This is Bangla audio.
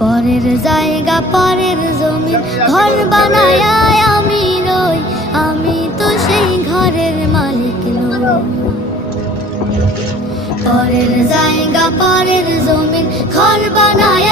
পরের জায়গা পরের জমিন ঘর বানায় আমি রই, আমি তো সেই ঘরের মালিক নই। পরের জায়গা পরের জমিন ঘর বানায়